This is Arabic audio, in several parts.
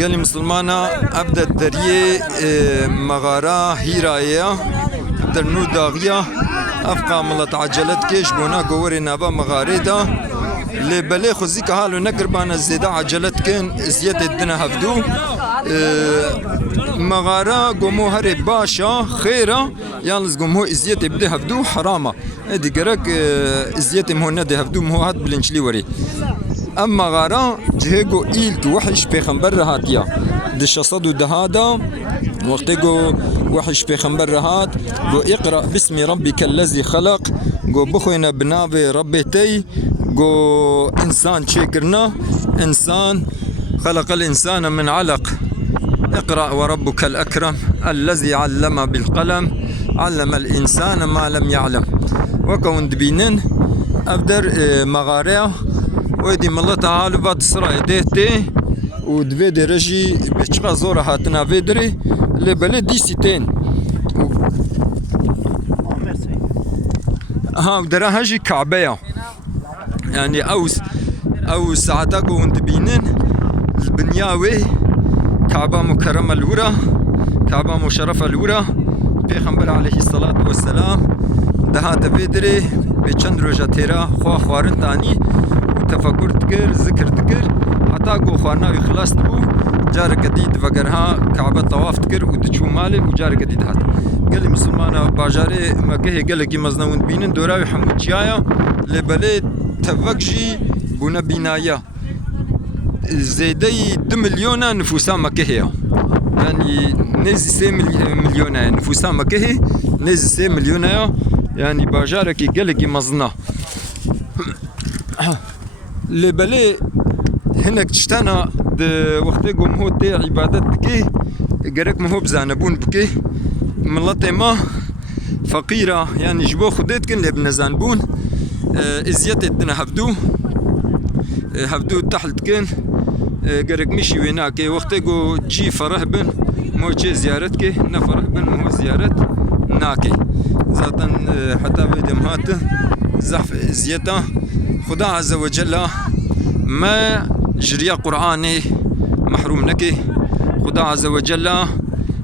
قال مسلمانا أبدا الدريه مغارة هيرايا أبدا نو داغية أفقا ملت عجلت كيش بونا قوري نابا مغاريدا اللي بلي خزيك هالو نقربانا زيدا عجلت كن زيادة الدنا هفدو مغارة قومو هري باشا خيرا يالز قومو زيادة بدي هفدو حرامة ادي قرق زيادة مهو ندي هفدو مهو هاد بلنشلي وري اما غارا جهيجو إيلك وحش بيخنبر هاتيا دش صدو دهادا وقتيجو وحش بيخنبر هات جو اقرأ باسم ربك الذي خلق جو بخوينا بنابي ربيتي جو إنسان شكرنا إنسان خلق الإنسان من علق اقرأ وربك الأكرم الذي علم بالقلم علم الإنسان ما لم يعلم وكون دبينن أبدر مغاريا ويدي مالله تعالى بعد سرعة ديتي ودفيدي رجي بشقا زورة هاتنا فيدري اللي بلي دي سيتين ها ودرا هجي كعبية يعني أو ساعتاكو وندبينن البنياوي كعبة مكرمة الورا كعبة مشرفة الورا پیغمبر عليه الصلاة والسلام دهات فيدري بچند روجا تيرا خوا خوارن تاني تفكر تكر ذكر تكر حتى قو خوانا يخلص بو جار جديد وقرها كعبة طواف تكر ودشو مالي وجار جديد هات قال مسلمانا باجاري مكه قال كي مزنون بينن دوراوي حمود جايا لبلد تفكجي بونا بنايا زيدي 2 مليون نفوسا مكه يعني نزي 6 مليون نفوسا مكه نزي 6 مليون يعني باجارك قال كي مزنا اللي بلي هناك تشتانا وقتكم هو تي عبادات بكي قرك ما هو بزانبون بكي ملطي ما فقيرة يعني جبو خديت كن لابن زانبون ازيت الدنا هفدو تحت كن قرك مشي ويناك وقتكو جي فرح بن مو جي زيارتك نفرح بن مو زيارت ناكي ذاتا حتى بيدم هات زحف زيتا خدا عز وجل ما جريا قرآني محروم نكي خدا عز وجل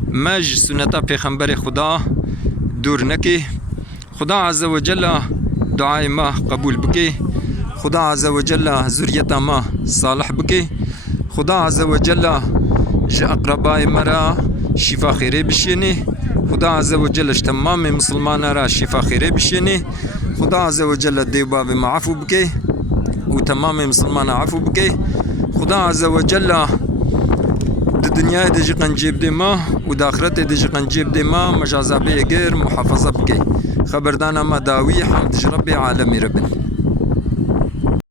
ما سنة پیغمبر خدا دور نكي خدا عز وجل دعاء ما قبول بكي خدا عز وجل زريتا ما صالح بكي خدا عز وجل جا اقرباء مرا شفا خيري بشيني خدا عز وجل تمام مسلمان را شفا خيري بشيني خدا عز وجل ديبا بما عفو بكي وتمام مسلمان عفو بكي خدا عز وجل الدنيا دي قنجيب دي ما وداخرت دي قنجيب دي ما مجازة بي غير محافظة بكي خبردانا ما داوي حمد ربي عالمي ربنا